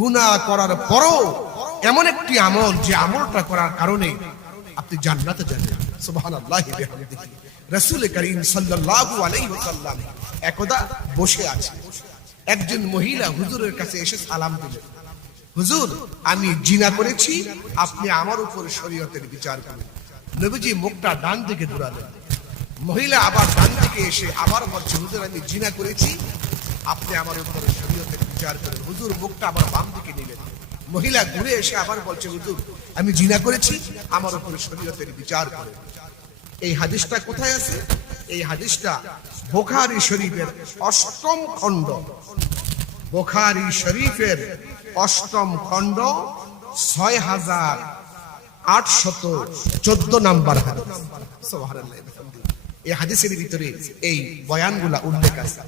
গুনাহ করার পরও এমন একটি আমল যে আমলটা করার কারণে আপনি জান্নাতে যাবেন। সুবহানাল্লাহি ওয়া বিহামদিহি। রাসূল করিম সাল্লাল্লাহু আলাইহি ওয়াসাল্লাম একদা বসে আছে, একজন মহিলা হুজুরের কাছে এসে সালাম দিলেন, হুজুর আমি জিনা করেছি, আপনি আমার উপর শরীয়তের বিচার করুন। নবীজি মুখটা ডান দিকে ঘুরালেন, মহিলা আবার ডান দিকে এসে আবার বলছে, হুজুর আমি জিনা করেছি, আপনি আমার উপর শরীয়তের বিচার করেন। হুজুর মুখটা আবার বাম দিকে নিলেন, মহিলা ঘুরে এসে আবার বলছে, হুজুর আমি জিনা করেছি, আমার উপর শরীয়তের বিচার করেন। এই হাদিসটা কোথায় আছে? এই হাদিসটা বুখারী শরীফের ৮ম খণ্ড, বুখারী শরীফের ৮ম খণ্ড ৬৮১৪ নাম্বার হাদিস। সুবহানাল্লাহ। এই হাদিসের ভিতরে এই বয়ানগুলা উল্লেখ আছে।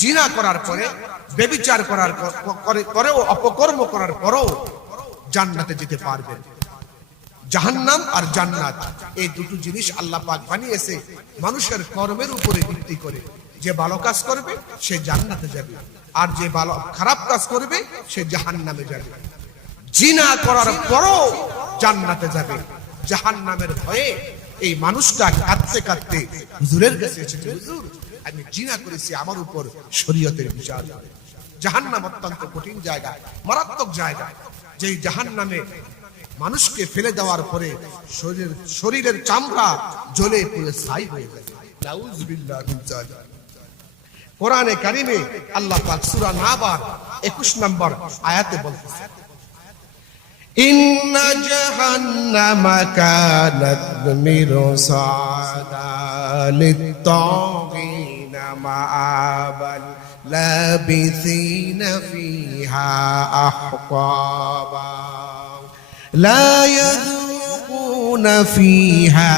জিনা করার পরে, ব্যভিচার করার পরেও, অপকর্ম করার পরেও জান্নাতে যেতে পারবেন। জাহান্নাম আর জান্নাত এই দুটো জিনিস আল্লাহ পাক বানিয়েছে মানুষের কর্মের উপরে ভিত্তি করে। যে ভালো কাজ করবে সে জান্নাতে যাবে, আর যে ভালো খারাপ কাজ করবে সে জাহান্নামে যাবে। জিনা করার পরও জান্নাতে যাবে, জাহান্নামের ভয়ে এই মানুষটা কাঁদতে কাঁদতে হুজুরের কাছে এসেছে, হুজুর আমি জিনা করেছি, আমার উপর শরীয়তের বিচার করেন। জাহান্নাম অত্যন্ত কঠিন জায়গা, মারাত্মক জায়গা, যে জাহান্নামে মানুষকে ফেলে দেওয়ার পরে শরীরের চামড়া জ্বলে পুড়ে ছাই হয়ে যায়। নাউযুবিল্লাহি মিন যালিক। কোরআনে কারিমে আল্লাহ পাক সূরা নাবার 21 নম্বর আয়াতে বলতেছেন, ইন্না জাহান্নামা কানাত মিরসাদা লিত-তাগিনা মাআবাল লাবিসিনা ফিহা আহকাবা لا يذوقون فيها